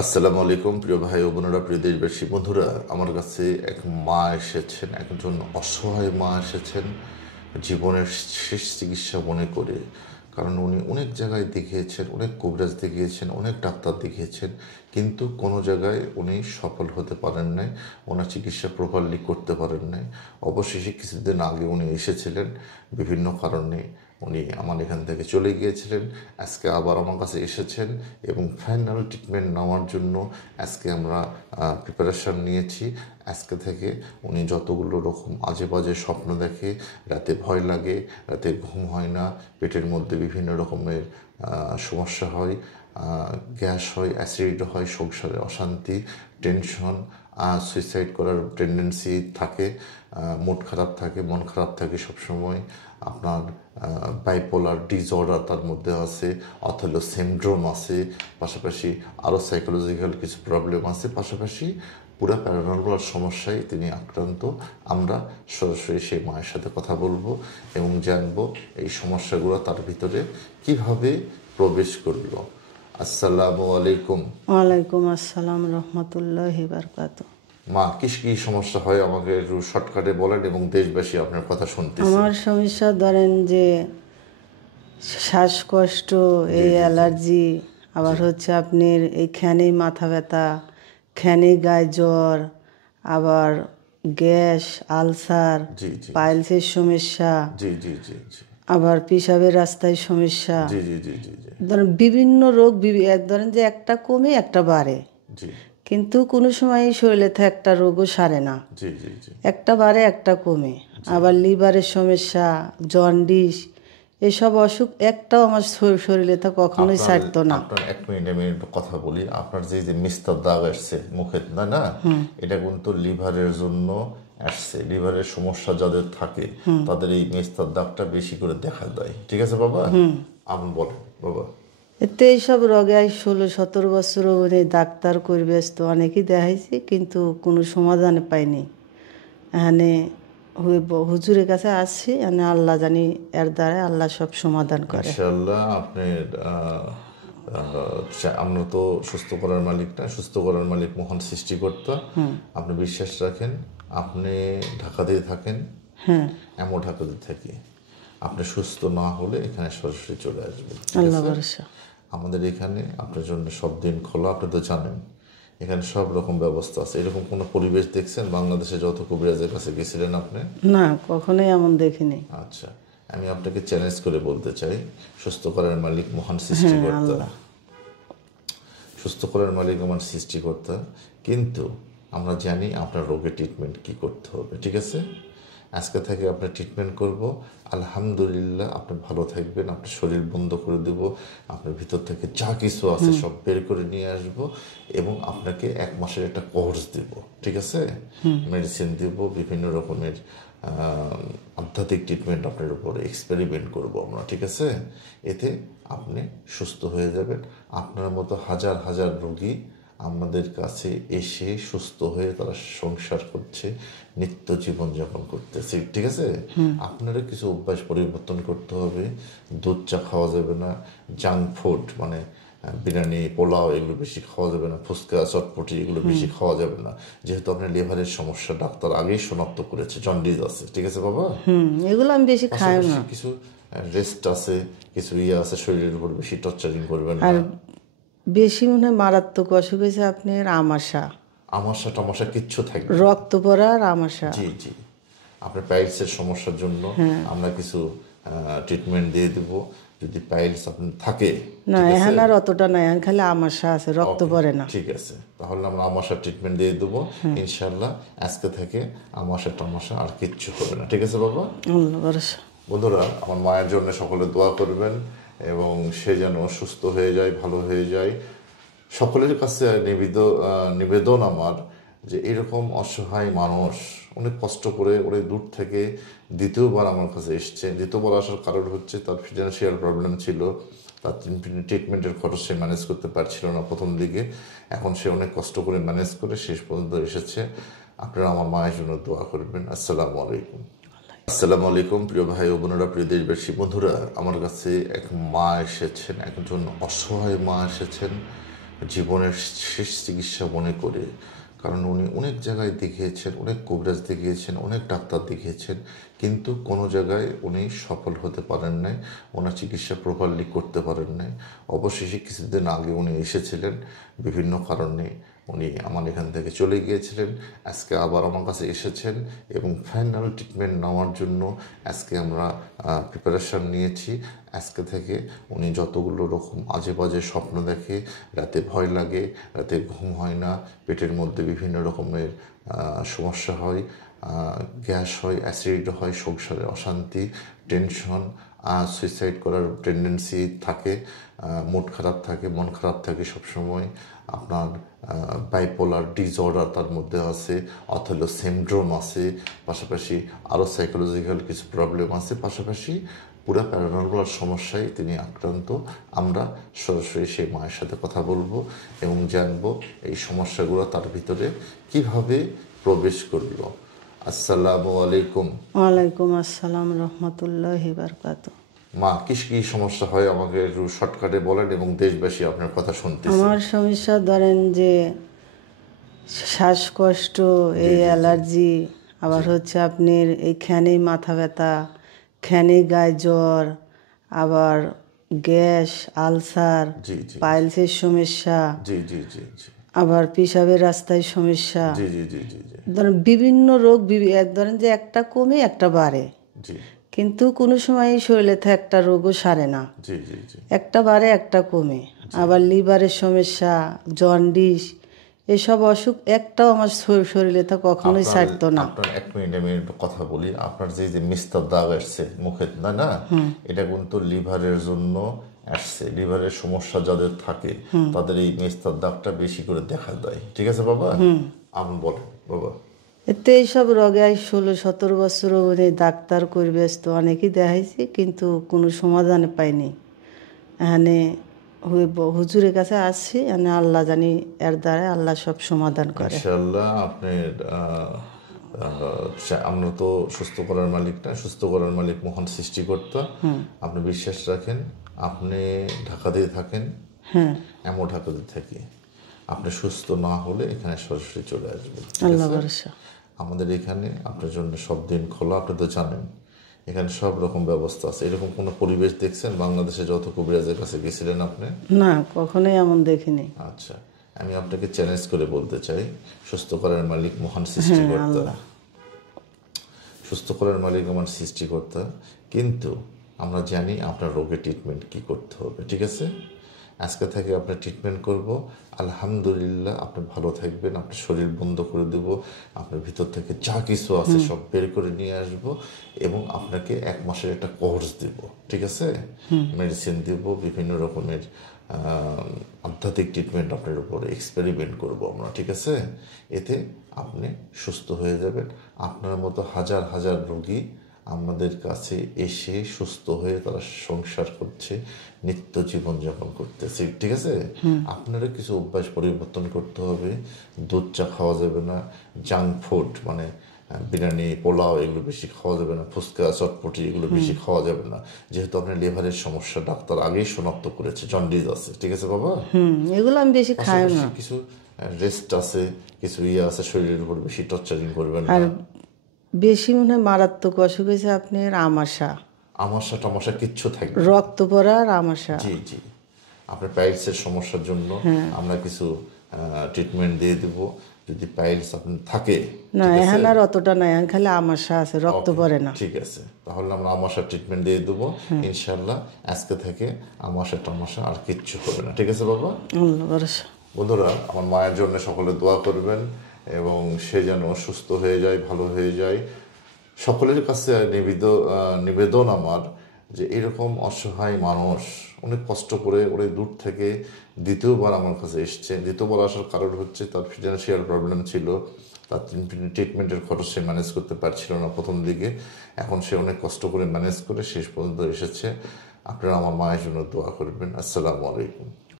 আসসালামু আলাইকুম প্রিয় ভাই ও বোনেরা, প্রিয় দেশবাসী বন্ধুরা। আমার কাছে এক মা এসেছেন, একজন অসহায় মা এসেছেন জীবনের শেষ চিকিৎসা মনে করে। কারণ উনি অনেক জায়গায় দেখিয়েছেন, অনেক কবিরাজ দেখিয়েছেন, অনেক ডাক্তার দেখিয়েছেন, কিন্তু কোনো জায়গায় উনি সফল হতে পারেন নাই, ওনার চিকিৎসা প্রপারলি করতে পারেন নাই। অবশেষে কিছুদিন আগে উনি এসেছিলেন, বিভিন্ন কারণে উনি আমার এখান থেকে চলে গিয়েছিলেন। আজকে আবার আমার কাছে এসেছেন এবং ফাইনাল ট্রিটমেন্ট নেওয়ার জন্য আজকে আমরা প্রিপারেশান নিয়েছি। আজকে থেকে উনি যতগুলো রকম আজে বাজে স্বপ্ন দেখে, রাতে ভয় লাগে, রাতে ঘুম হয় না, পেটের মধ্যে বিভিন্ন রকমের সমস্যা হয়, গ্যাস হয়, অ্যাসিডিটি হয়, সংসারে অশান্তি, টেনশন, সুইসাইড করার টেন্ডেন্সি থাকে, মুড খারাপ থাকে, মন খারাপ থাকে সবসময়, আপনার বাইপোলার ডিসঅর্ডার তার মধ্যে আছে, অথবা সিনড্রোম আছে, পাশাপাশি আরও সাইকোলজিক্যাল কিছু প্রবলেম আছে, পাশাপাশি পুরো প্যারানর্মাল সমস্যায় তিনি আক্রান্ত। আমরা সরাসরি সেই মায়ের সাথে কথা বলবো এবং জানবো এই সমস্যাগুলো তার ভিতরে কিভাবে প্রবেশ করলো। আসসালামু আলাইকুম। ওয়ালাইকুম আসসালাম রহমতুল্লাহি বারকাতুহু। মা, কি সমস্যা হয় আমাকে একটু শর্টকাটে বলেন এবং দেশবাসী আপনার কথা শুনতেছে। আমার সমস্যা ধরেন যে শ্বাসকষ্ট, এই অ্যালার্জি, আবার হচ্ছে আপনার এইখানে মাথা ব্যথা, খানে গায়ে জ্বর, আবার গ্যাস, আলসার, জি জি পাইলসের সমস্যা, জি জি জি জি আবার পেশাবের রাস্তায় সমস্যা। জি জি জি জি জি ধরেন বিভিন্ন রোগ ধরেন যে একটা কমে একটা বাড়ে, জি কিন্তু কোনো সময় শরীরে থেকে একটা রোগও সারে না। জি জি জি একটা বাড়ে একটা কমে। আবার লিভারের সমস্যা, জন্ডিস, এসব অসুখ একটাও আমার শরীরে তা কখনোই আপনার ছাড়তো না। আপনার 1 মিনিট আমি একটু কথা বলি। আপনার যে মিস্তার দাগ আসছে মুখে, না না, এটা কিন্তু লিভারের জন্য আসছে। লিভারের সমস্যা যাদের থাকে তাদের এই মিস্তার দাগটা বেশি করে দেখা দেয়। ঠিক আছে বাবা, আপনি বলেন বাবা। এতে এইসব রোগে 16-17 বছর মানে ডাক্তার করে ব্যস্ত অনেকেই দেখাইছি, কিন্তু কোনো সমাধান পাইনি। এখানে হুজুরের কাছে আসছি, মানে আল্লাহ জানি এর দ্বারা আল্লাহ সব সমাধান করে। ইনশাআল্লাহ আপনার আমরা তো সুস্থ করার মালিক না, সুস্থ করার মালিক মহান সৃষ্টিকর্তা। আপনি বিশ্বাস রাখেন। আপনি ঢাকাতেই থাকেন, হ্যাঁ, এমন ঢাকাতে থাকি। আপনি সুস্থ না হলে এখানে সরাসরি চলে আসবেন, ঠিক আল্লাহ আছে? ভরসা। আমাদের এখানে আপনার জন্য সব দিন খোলা, আপনি তো জানেন। এখানে সব রকম ব্যবস্থা আছে। এরকম কোনো পরিবেশ দেখছেন বাংলাদেশে যত কবিরাজের কাছে গেছিলেন আপনি? না, কখনোই এমন দেখিনি। আচ্ছা, আমি আপনাকে চ্যালেঞ্জ করে বলতে চাই, সুস্থ করার মালিক মহান সৃষ্টিকর্তা, আল্লাহ। সুস্থ করার মালিক আমার সৃষ্টিকর্তা। কিন্তু আমরা জানি আপনার রোগের ট্রিটমেন্ট কি করতে হবে, ঠিক আছে? আজকে থেকে আপনার ট্রিটমেন্ট করব। আলহামদুলিল্লাহ আপনি ভালো থাকবেন। আপনার শরীর বন্ধ করে দেব, আপনার ভিতর থেকে যা কিছু আছে সব বের করে নিয়ে আসব এবং আপনাকে 1 মাসের একটা কোর্স দেব, ঠিক আছে? মেডিসিন দেব, বিভিন্ন রকমের আধ্যাত্মিক ট্রিটমেন্ট আপনার উপরে এক্সপেরিমেন্ট করব আমরা, ঠিক আছে? এতে আপনি সুস্থ হয়ে যাবেন। আপনার মতো হাজার হাজার রোগী আমাদের কাছে এসে সুস্থ হয়ে তারা সংসার করছে, নিত্য জীবনযাপন করতেছে, ঠিক আছে? আপনারা কিছু অভ্যাস পরিবর্তন করতে হবে। দুধ চা খাওয়া যাবে না, জাঙ্ক ফুড মানে বিরিয়ানি, পোলাও এগুলো বেশি খাওয়া যাবে না, ফুচকা, চটপটি এগুলো বেশি খাওয়া যাবে না। যেহেতু আপনার লিভারের সমস্যা ডাক্তার আগেই শনাক্ত করেছে, জন্ডিস আছে, ঠিক আছে বাবা? এগুলো আমি বেশি খাই না। পাশাপাশি কিছু রেস্ট আছে, কিছু আছে, শরীরের উপর বেশি টর্চারিং করবেন আর না। বেশি মনে হয় মারাত্মক অসুখ হয়েছে আপনার আমাশা, আমাশা টামাশা কিচ্ছু থাকবে না। রক্ত পড়া আর আমাশা। জি জি, আপনার পাইলসের সমস্যার জন্য আমরা কিছু ট্রিটমেন্ট দিয়ে দেব। যদি পাইলস আপনার থাকে, না, ঠিক আছে? এখন আর অতটা নাই, এখন খালি আমাশা আছে, রক্ত Okay, পড়ে না। ঠিক আছে, তাহলে আমরা আমাশার ট্রিটমেন্ট দিয়ে দেবো ইনশাল্লাহ। আজকে থেকে আমাশা টামাশা আর কিচ্ছু হবে না, ঠিক আছে বাবা? আল্লাহ ভরসা। বন্ধুরা, আমার মায়ের জন্য সকলে দোয়া করবেন এবং সে যেন সুস্থ হয়ে যায়, ভালো হয়ে যায়। সকলের কাছে নিবেদন আমার যে এরকম অসহায় মানুষ অনেক কষ্ট করে অনেক দূর থেকে দ্বিতীয়বার আমার কাছে এসছে। দ্বিতীয়বার আসার কারণ হচ্ছে তার ফিনান্সিয়াল প্রবলেম ছিল, তার ট্রিটমেন্টের খরচ সে ম্যানেজ করতে পারছিল না প্রথম দিকে। এখন সে অনেক কষ্ট করে ম্যানেজ করে শেষ পর্যন্ত এসেছে। আপনারা আমার মায়ের জন্য দোয়া করবেন। আসসালামু আলাইকুম। আসসালামু আলাইকুম প্রিয় ভাই ও বোনেরা, প্রিয় দেশবাসী বন্ধুরা। আমার কাছে এক মা এসেছেন, একজন অসহায় মা এসেছেন জীবনের শেষ চিকিৎসা মনে করে, কারণ উনি অনেক জায়গায় দেখিয়েছেন, অনেক কবিরাজ দেখিয়েছেন, অনেক ডাক্তার দেখিয়েছেন, কিন্তু কোনো জায়গায় উনি সফল হতে পারেন নাই, ওনার চিকিৎসা প্রপারলি করতে পারেন নাই। অবশেষে কিছুদিন আগে উনি এসেছিলেন, বিভিন্ন কারণে উনি আমার এখান থেকে চলে গিয়েছিলেন। আজকে আবার আমার কাছে এসেছেন এবং ফাইনাল ট্রিটমেন্ট নেওয়ার জন্য আজকে আমরা প্রিপারেশান নিয়েছি। আজকে থেকে উনি যতগুলো রকম আজে বাজে স্বপ্ন দেখে, রাতে ভয় লাগে, রাতে ঘুম হয় না, পেটের মধ্যে বিভিন্ন রকমের সমস্যা হয়, গ্যাস হয়, অ্যাসিড হয়, সংসারে অশান্তি, টেনশন, সুইসাইড করার টেন্ডেন্সি থাকে, মুড খারাপ থাকে, মন খারাপ থাকে সবসময়, আপনার বাইপোলার ডিসঅর্ডার তার মধ্যে আছে, অথবা সিনড্রোম আছে, পাশাপাশি আরও সাইকোলজিক্যাল কিছু প্রবলেম আছে, পাশাপাশি পুরো প্যারানর্মাল সমস্যায় তিনি আক্রান্ত। আমরা সরাসরি সেই মায়ের সাথে কথা বলবো এবং জানবো এই সমস্যাগুলো তার ভিতরে কিভাবে প্রবেশ করলো। আসসালামু আলাইকুম। ওয়ালাইকুম আসসালাম রহমতুল্লাহি বারকাতুহু। মা, কি সমস্যা হয় আমাকে একটু শর্টকাটে বলেন এবং দেশবাসী আপনার কথা শুনতে। আমার সমস্যা ধরেন যে শ্বাসকষ্ট, এই অ্যালার্জি, আবার হচ্ছে আপনার এইখানেই মাথা ব্যথা, খানেই গায়ে জ্বর, আবার গ্যাস, আলসার, জি জি পাইলসের সমস্যা, জি জি জি জি আবার পেশাবের রাস্তায় সমস্যা, জি জি জি জি জি ধরেন বিভিন্ন রোগ ধরেন যে একটা কমে একটা বাড়ে, জি কিন্তু কোনো সময় শরীরে তো একটা রোগও সারে না, জি জি জি একটা বাড়ে একটা কমে। আবার লিভারের সমস্যা, জন্ডিস, এসব অসুখ একটাও আমার শরীরে তো কখনোই ছাড়তো না। আপনার 1 মিনিট আমি একটু কথা বলি। আপনার যে মিস্তার দাগ আসছে মুখে, না না, এটা কিন্তু লিভারের জন্য আসছে। লিভারের সমস্যা যাদের থাকে তাদের এই মিস্তার দাগটা বেশি করে দেখা দেয়। ঠিক আছে বাবা, আপনি বলেন বাবা। এতে এইসব রোগে 16-17 বছর মানে ডাক্তার করে ব্যস্ত অনেকেই দেখাইছি, কিন্তু কোনো সমাধান পাইনি। এখানে হুজুরের কাছে আসছি, এখানে আল্লাহ জানি এর দ্বারা আল্লাহ সব সমাধান করে। ইনশাআল্লাহ আপনার আমরা তো সুস্থ করার মালিক না, সুস্থ করার মালিক মহান সৃষ্টিকর্তা। আপনি বিশ্বাস রাখেন। আপনি ঢাকাতেই থাকেন, হ্যাঁ, এমন ঢাকাতে থাকি। আপনি সুস্থ না হলে এখানে সরাসরি চলে আসবেন। ঠিক আল্লাহ আছে? ভরসা। আমাদের এখানে আপনার জন্য সব দিন খোলা, আপনি তো জানেন। এখানে সব রকম ব্যবস্থা আছে। এরকম কোনো পরিবেশ দেখছেন বাংলাদেশে যত কবিরাজের কাছে গেছিলেন আপনি? না, কখনোই এমন দেখিনি। আচ্ছা, আমি আপনাকে চ্যালেঞ্জ করে বলতে চাই, সুস্থ করার মালিক মহান সৃষ্টিকর্তা, সুস্থ করার মালিক আমার সৃষ্টিকর্তা, কিন্তু আমরা জানি আপনার রোগের ট্রিটমেন্ট কি করতে হবে। ঠিক আছে? আজকে থেকে আপনার ট্রিটমেন্ট করব। আলহামদুলিল্লাহ আপনি ভালো থাকবেন। আপনার শরীর বন্ধ করে দেব, আপনার ভিতর থেকে যা কিছু আছে সব বের করে নিয়ে আসব এবং আপনাকে 1 মাসের একটা কোর্স দেব। ঠিক আছে? মেডিসিন দেব, বিভিন্ন রকমের আধ্যাত্মিক ট্রিটমেন্ট আপনার উপরে এক্সপেরিমেন্ট করব আমরা। ঠিক আছে? এতে আপনি সুস্থ হয়ে যাবেন। আপনার মতো হাজার হাজার রোগী আমাদের কাছে এসে সুস্থ হয়ে তারা সংসার করছে, নিত্য জীবনযাপন করতেছে। ঠিক আছে? আপনারা কিছু অভ্যাস পরিবর্তন করতে হবে। দুধ চা খাওয়া যাবে না, জাঙ্ক ফুড মানে বিরিয়ানি, পোলাও এগুলো বেশি খাওয়া যাবে না, ফুচকা, চটপটি এগুলো বেশি খাওয়া যাবে না, যেহেতু আপনার লিভারের সমস্যা ডাক্তার আগেই শনাক্ত করেছে, জন্ডিস আছে। ঠিক আছে বাবা? এগুলো আমি বেশি খাই না। কিছু রেস্ট আছে, কিছু আছে, শরীরের উপর বেশি টর্চারিং করবেন আর না। বেশি মনে হয় মারাত্মক অসুখ হয়েছে আপনার আমাশা, আমাশা কিচ্ছু থাকবে না। রক্ত পড়া আর আমাশা। জি জি, আপনার পাইলসের সমস্যার জন্য আমরা কিছু ট্রিটমেন্ট দিয়ে দেব যদি পাইলস আপনার থাকে। না, এখন আর অতটা নাই, এখন খালি আমাশা আছে, রক্ত পড়ে না। ঠিক আছে, তাহলে আমরা আমাশার ট্রিটমেন্ট দিয়ে দেবো ইনশাল্লাহ। আজকে থেকে আমাশা আর কিচ্ছু হবে না। ঠিক আছে বাবা? আল্লাহ ভরসা। বন্ধুরা, আমার মায়ের জন্য সকলে দোয়া করবেন এবং সে যেন সুস্থ হয়ে যায়, ভালো হয়ে যায়। সকলের কাছে নিবেদন আমার যে এরকম অসহায় মানুষ অনেক কষ্ট করে অনেক দূর থেকে দ্বিতীয়বার আমার কাছে এসছে। দ্বিতীয়বার আসার কারণ হচ্ছে তার ফিনান্সিয়াল প্রবলেম ছিল, তার ট্রিটমেন্টের খরচ সে ম্যানেজ করতে পারছিল না প্রথম দিকে। এখন সে অনেক কষ্ট করে ম্যানেজ করে শেষ পর্যন্ত এসেছে। আপনারা আমার মায়ের জন্য দোয়া করবেন। আসসালামু আলাইকুম।